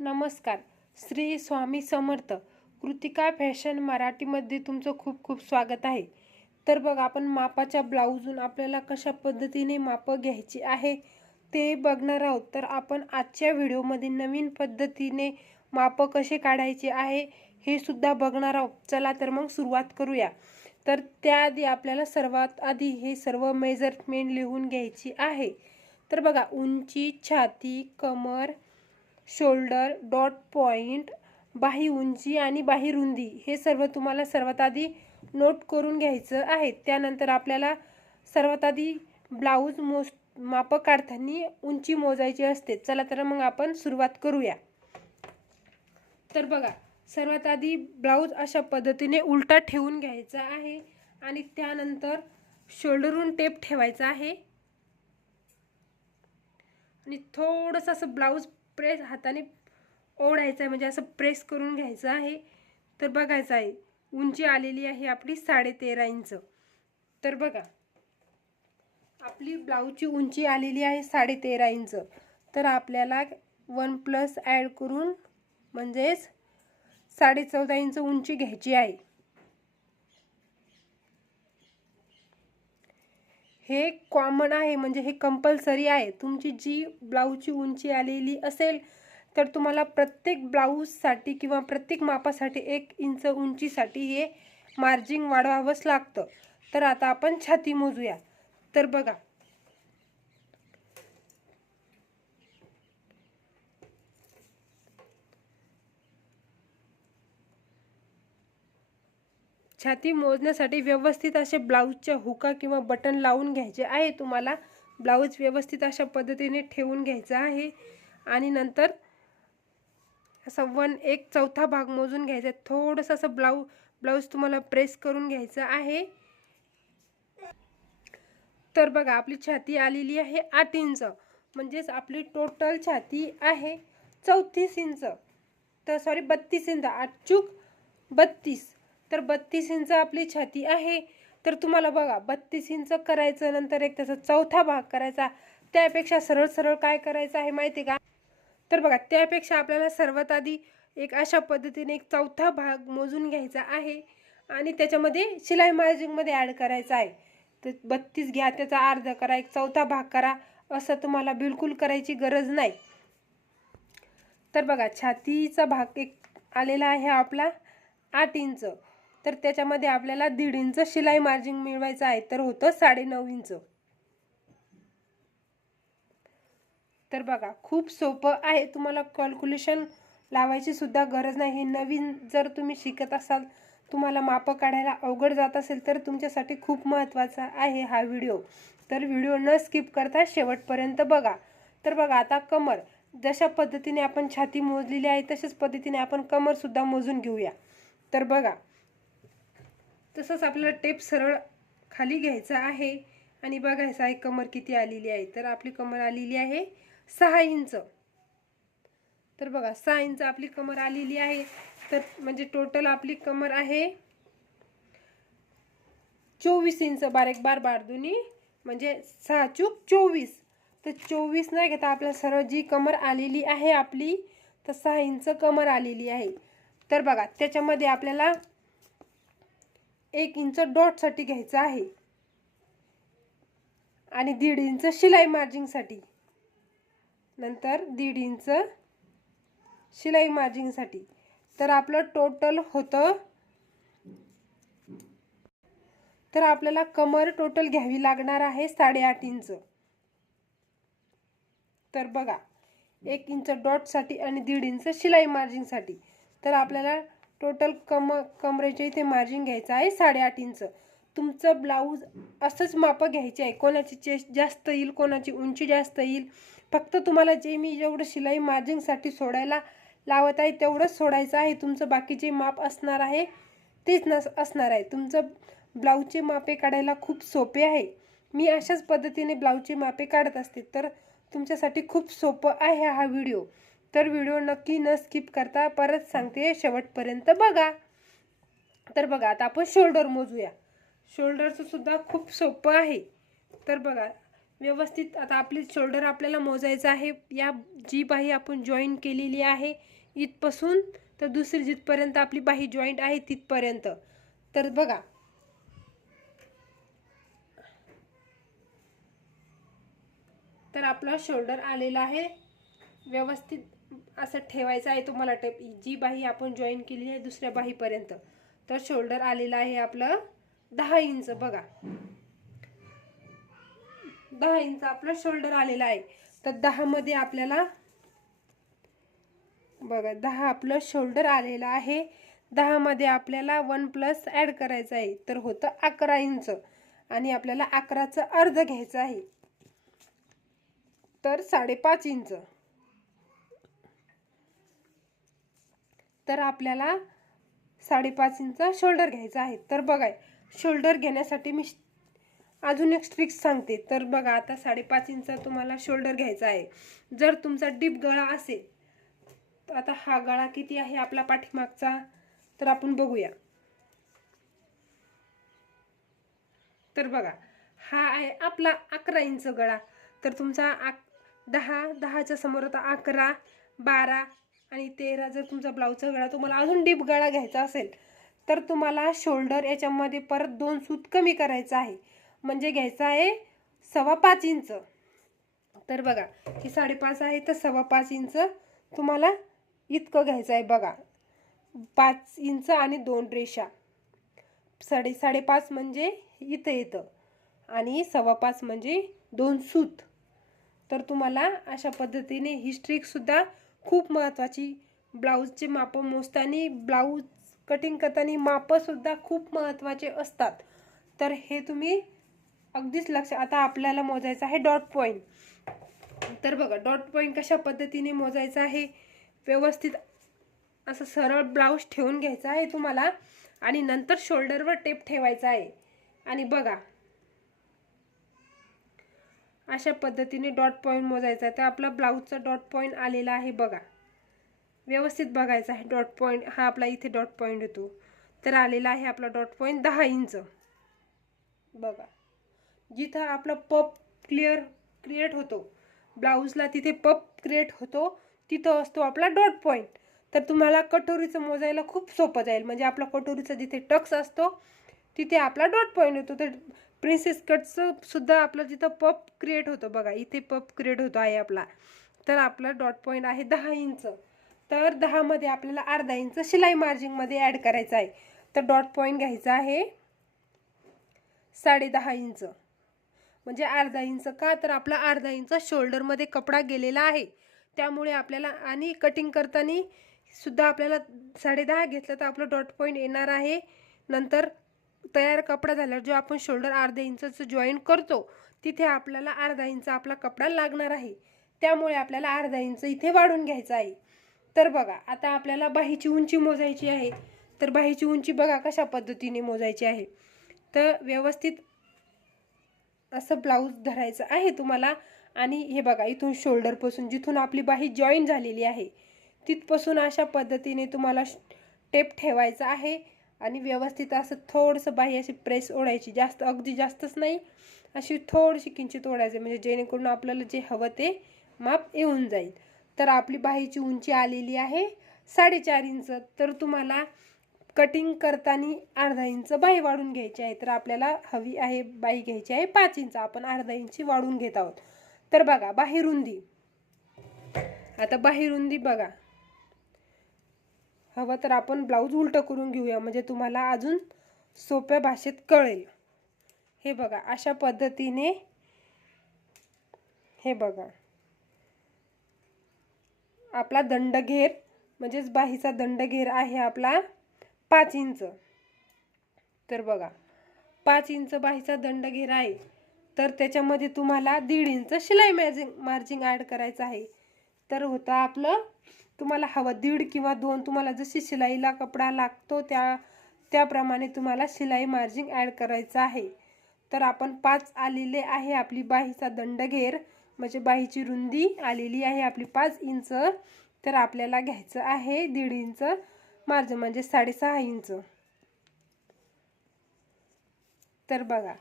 नमस्कार. श्री स्वामी समर्थ कृतिका फॅशन मराठीमध्ये तुमचं खूप खूप स्वागत आहे. तर बघा आपण मापाच्या ब्लाऊजून आपल्याला कशा पद्धतीने मापं घ्यायची आहे ते बघणार आहोत. तर आपण आजच्या व्हिडिओमध्ये नवीन पद्धतीने मापं कसे काढायचे आहे हे सुद्धा बघणार आहोत. चला तर मग सुरुवात करूया. तर त्याआधी आपल्याला सर्वात आधी हे सर्व मेजरमेंट लिहून घ्यायची आहे. तर बघा उंची छाती कमर शोल्डर डॉट पॉईंट बाही उंची आणि बाही रुंदी हे सर्व तुम्हाला सर्वात आधी नोट करून घ्यायचं आहे. त्यानंतर आपल्याला सर्वात आधी ब्लाऊज मोज मापं काढताना उंची मोजायची असते. चला तर मग आपण सुरुवात करूया. तर बघा सर्वात आधी ब्लाऊज अशा पद्धतीने उलटा ठेवून घ्यायचा आहे आणि त्यानंतर शोल्डरून टेप ठेवायचा आहे. आणि थोडंसं असं ब्लाऊज प्रेस हाताने ओढायचं आहे म्हणजे असं प्रेस करून घ्यायचं आहे. तर बघायचं आहे उंची आलेली आहे आपली साडेतेरा इंच. तर बघा आपली ब्लाऊजची उंची आलेली आहे साडेतेरा इंच. तर आपल्याला वन प्लस ॲड करून म्हणजेच साडे चौदा इंच उंची घ्यायची आहे. हे कॉमन आहे म्हणजे हे कंपल्सरी आहे. तुमची जी ब्लाऊजची उंची आलेली असेल तर तुम्हाला प्रत्येक ब्लाऊजसाठी किंवा प्रत्येक मापासाठी एक इंच उंचीसाठी हे मार्जिंग वाढवावंच लागतं. तर आता आपण छाती मोजूया. तर बघा छाती मोजण्यासाठी व्यवस्थित असे ब्लाऊजच्या हुका किंवा बटन लावून घ्यायचे आहे. तुम्हाला ब्लाऊज व्यवस्थित अशा पद्धतीने ठेवून घ्यायचा आहे. आणि नंतर असं वन एक चौथा भाग मोजून घ्यायचा आहे. थोडंसं असं ब्लाऊ ब्लाऊज तुम्हाला प्रेस करून घ्यायचं आहे. तर बघा आपली छाती आलेली आहे आठ इंच. म्हणजेच आपली टोटल छाती आहे चौतीस इंच. तर सॉरी बत्तीस इंच. आठ चूक बत्तीस. तर बत्तीस इंच आपली छाती आहे. तर तुम्हाला बघा बत्तीस इंच करायचं नंतर एक त्याचा चौथा भाग करायचा. त्यापेक्षा सरळ सरळ काय करायचं आहे माहिती का? तर बघा त्यापेक्षा आपल्याला सर्वात आधी एक अशा पद्धतीने एक चौथा भाग मोजून घ्यायचा आहे. आणि त्याच्यामध्ये शिलाई मार्जिंगमध्ये ॲड करायचा आहे. तर बत्तीस घ्या त्याचा अर्ध करा एक चौथा भाग करा. असं तुम्हाला बिलकुल करायची गरज नाही. तर बघा छातीचा भाग एक आलेला आहे आपला आठ इंच. तर त्याच्यामध्ये आपल्याला दीड इंच शिलाई मार्जिन मिळवायचं आहे. तर होतं साडेनऊ इंच. तर बघा खूप सोपं आहे तुम्हाला कॅल्क्युलेशन लावायची सुद्धा गरज नाही. हे नवीन जर तुम्ही शिकत असाल तुम्हाला मापं काढायला अवघड जात असेल तर तुमच्यासाठी खूप महत्त्वाचा आहे हा व्हिडिओ. तर व्हिडिओ न स्किप करता शेवटपर्यंत बघा. तर बघा आता कमर. जशा पद्धतीने आपण छाती मोजलेली आहे तशाच पद्धतीने आपण कमरसुद्धा मोजून घेऊया. तर बघा तसंच आपल्याला टेप सरळ खाली घ्यायचा आहे. आणि बघायचं आहे कमर किती आलेली आहे. तर आपली कमर आलेली आहे सहा इंच. तर बघा सहा इंच आपली कमर आलेली आहे. तर म्हणजे टोटल आपली कमर आहे चोवीस इंच. बारीक बार बार दोन्ही. म्हणजे सहा चूक चोवीस. तर चोवीस नाही घेता आपल्या सरळ जी कमर आलेली आहे आपली तर सहा इंच कमर आलेली आहे. तर बघा त्याच्यामध्ये आपल्याला एक इंच डॉटसाठी घ्यायचं आहे. आणि दीड इंच शिलाई मार्जिंगसाठी नंतर दीड इंच शिलाई मार्जिंगसाठी तर आपलं टोटल होतं. तर आपल्याला कमर टोटल घ्यावी लागणार आहे साडेआठ इंच. तर बघा एक इंच डॉटसाठी आणि दीड इंच शिलाई मार्जिंगसाठी तर आपल्याला टोटल कम कमरेच्या इथे मार्जिन घ्यायचं आहे साडेआठ इंच. तुमचं ब्लाऊज असंच मापं घ्यायचे आहे. कोणाची चेस्ट जास्त येईल कोणाची उंची जास्त येईल. फक्त तुम्हाला जे मी जेवढं शिलाई मार्जिंगसाठी सोडायला लावत आहे तेवढंच सोडायचं आहे. तुमचं बाकीचे माप असणार आहे तेच नस असणार आहे. तुमचं ब्लाऊजचे मापे काढायला खूप सोपे आहे. मी अशाच पद्धतीने ब्लाऊजचे मापे काढत असते. तर तुमच्यासाठी खूप सोपं आहे हा व्हिडिओ. तर व्हिडिओ नक्की न स्किप करता परत सांगते शेवटपर्यंत बघा. तर बघा आता आपण शोल्डर मोजूया. शोल्डरचं सुद्धा खूप सोपं आहे. तर बघा व्यवस्थित आता आपली शोल्डर आपल्याला मोजायचं आहे. या जी बाही आपण जॉईन केलेली आहे इथपासून तर दुसरी जिथपर्यंत आपली बाही जॉईंट आहे तिथपर्यंत. तर बघा. तर आपला शोल्डर आलेला आहे. व्यवस्थित असं ठेवायचं आहे तुम्हाला टेप जी बाही आपण जॉईन केली आहे दुसऱ्या बाहीपर्यंत. तर शोल्डर आलेलं आहे आपलं दहा इंच बघा. दहा इंच आपलं शोल्डर आलेलं आहे. तर दहामध्ये आपल्याला बघा दहा आपलं शोल्डर आलेलं आहे. दहामध्ये आपल्याला वन प्लस ॲड करायचं आहे. तर होतं अकरा इंच. आणि आपल्याला अकराचं अर्ध घ्यायचं आहे. तर साडेपाच इंच. तर आपल्याला साडेपाच इंच शोल्डर घ्यायचा आहे. तर बघाय शोल्डर घेण्यासाठी मी अजून एक ट्रिक्स सांगते. तर बघा आता साडेपाच इंच तुम्हाला शोल्डर घ्यायचा आहे. जर तुमचा डीप गळा असेल तर आता हा गळा किती आहे आपला पाठीमागचा तर आपण बघूया. तर बघा हा आहे आपला अकरा इंच गळा. तर तुमचा आक दहा दहाच्या समोर आता अकरा बारा आणि तेरा जर तुमचा ब्लाऊजचा गळा तुम्हाला अजून डीप गळा घ्यायचा असेल तर तुम्हाला शोल्डर याच्यामध्ये परत दोन सूत कमी करायचं आहे. म्हणजे घ्यायचं आहे सव्वा पाच इंच. तर बघा ही साडेपाच आहे तर सव्वा पाच इंच तुम्हाला इतकं घ्यायचं आहे बघा. पाच इंच आणि दोन रेषा. साडे साडेपाच म्हणजे इथं येतं. आणि सव्वा पाच म्हणजे दोन सूत. तर तुम्हाला अशा पद्धतीने हिस्ट्रीकसुद्धा खूप महत्त्वाची ब्लाऊजचे मापं मोजताना ब्लाऊज कटिंग करताना मापंसुद्धा खूप महत्त्वाचे असतात. तर हे तुम्ही अगदीच लक्ष आता आपल्याला मोजायचं आहे डॉट पॉईंट तर बघा डॉट पॉईंट कशा पद्धतीने मोजायचं आहे? व्यवस्थित असं सरळ ब्लाऊज ठेवून घ्यायचा आहे तुम्हाला आणि नंतर शोल्डरवर टेप ठेवायचा आहे. आणि बघा अशा पद्धतीने डॉट पॉईंट मोजायचा आहे. तर आपला ब्लाऊजचा डॉट पॉईंट आलेला आहे बघा. व्यवस्थित बघायचा आहे डॉट पॉईंट हा आपला इथे डॉट पॉईंट येतो. तर आलेला आहे आपला डॉट पॉईंट दहा इंच. बघा. जिथं आपला पप क्लिअर क्रिएट होतो. ब्लाऊजला तिथे पप क्रिएट होतो तिथं असतो आपला डॉट पॉईंट तर तुम्हाला कटोरीचं मोजायला खूप सोपं जाईल. म्हणजे आपला कटोरीचा जिथे टक्स असतो तिथे आपला डॉट पॉईंट येतो. तर प्रिन्सेस कटचं सुद्धा आपलं जिथं पप क्रिएट होतं बघा इथे पप क्रिएट होतो आहे आपला. तर आपला डॉट पॉईंट आहे दहा इंच तर दहामध्ये आपल्याला अर्धा इंच शिलाई मार्जिंगमध्ये ॲड करायचं आहे. तर डॉट पॉईंट घ्यायचा आहे साडे दहा इंच म्हणजे अर्धा इंच का? तर आपला अर्धा इंच शोल्डरमध्ये कपडा गेलेला आहे. त्यामुळे आपल्याला आणि कटिंग करताना सुद्धा आपल्याला साडे दहा घेतलं तर आपलं डॉट पॉईंट येणार आहे. नंतर तयार कपडा झाल्यावर जो आपण शोल्डर अर्धा इंचचं जॉईन करतो तिथे आपल्याला अर्धा इंच आपला कपडा लागणार आहे. त्यामुळे आपल्याला अर्धा इंच इथे वाढून घ्यायचं आहे. तर बघा आता आपल्याला बाहीची उंची मोजायची आहे. तर बाहीची उंची बघा कशा पद्धतीने मोजायची आहे. तर व्यवस्थित असं ब्लाऊज धरायचं आहे तुम्हाला. आणि हे बघा इथून शोल्डरपासून जिथून आपली बाही जॉईन झालेली आहे तिथपासून अशा पद्धतीने तुम्हाला टेप ठेवायचा आहे. आणि व्यवस्थित असं थोडंसं बाही अशी प्रेस ओढायची. जास्त अगदी जास्तच नाही अशी थोडीशी किंचित ओढायची. म्हणजे जेणेकरून आपल्याला जे हवं ते माप येऊन जाईल. तर आपली बाहीची उंची आलेली आहे साडेचार इंच. तर तुम्हाला कटिंग करताना अर्धा इंच बाही वाढून घ्यायची आहे. तर आपल्याला हवी आहे बाही घ्यायची आहे पाच इंच. आपण अर्धा इंची वाढून घेत आहोत. तर बघा बाही रुंदी. आता बाही रुंदी बघा. हवं तर आपण ब्लाऊज उलटं करून घेऊया. म्हणजे तुम्हाला अजून सोप्या भाषेत कळेल. हे बघा अशा पद्धतीने हे बघा. आपला दंडघेर म्हणजेच बाहीचा दंडघेर आहे आपला पाच इंच. तर बघा पाच इंच बाहीचा दंडघेर आहे. तर त्याच्यामध्ये तुम्हाला दीड इंच शिलाई मॅजिंग मार्जिंग ॲड करायचं आहे. तर होतं आपलं तुम्हाला हवं दीड किंवा दोन तुम्हाला जशी शिलाईला कपडा लागतो त्या त्याप्रमाणे तुम्हाला शिलाई मार्जिंग ॲड करायचं आहे. तर आपण पाच आलेले आहे आपली बाहीचा दंडघेर म्हणजे बाहीची रुंदी आलेली आहे आपली पाच इंच. तर आपल्याला घ्यायचं आहे दीड इंच मार्जिन म्हणजे साडेसहा इंच. तर बघा.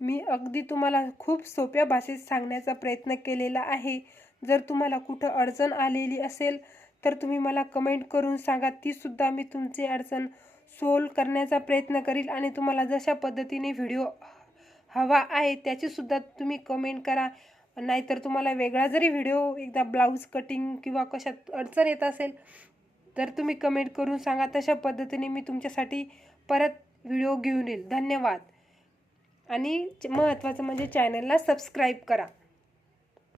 मी अगदी तुम्हाला खूप सोप्या भाषेत सांगण्याचा प्रयत्न केलेला आहे. जर तुम्हाला कुठं अडचण आलेली असेल तर तुम्ही मला कमेंट करून सांगा. तीसुद्धा मी तुमची अडचण सोल्व करण्याचा प्रयत्न करील आणि तुम्हाला जशा पद्धतीने व्हिडिओ हवा आहे त्याचीसुद्धा तुम्ही कमेंट करा. नाहीतर तुम्हाला वेगळा जरी व्हिडिओ एकदा ब्लाऊज कटिंग किंवा कशात अडचण येत असेल तर तुम्ही कमेंट करून सांगा. तशा पद्धतीने मी तुमच्यासाठी परत व्हिडिओ घेऊन येईल. धन्यवाद. आणि महत्त्वाचं म्हणजे चॅनलला सबस्क्राईब करा.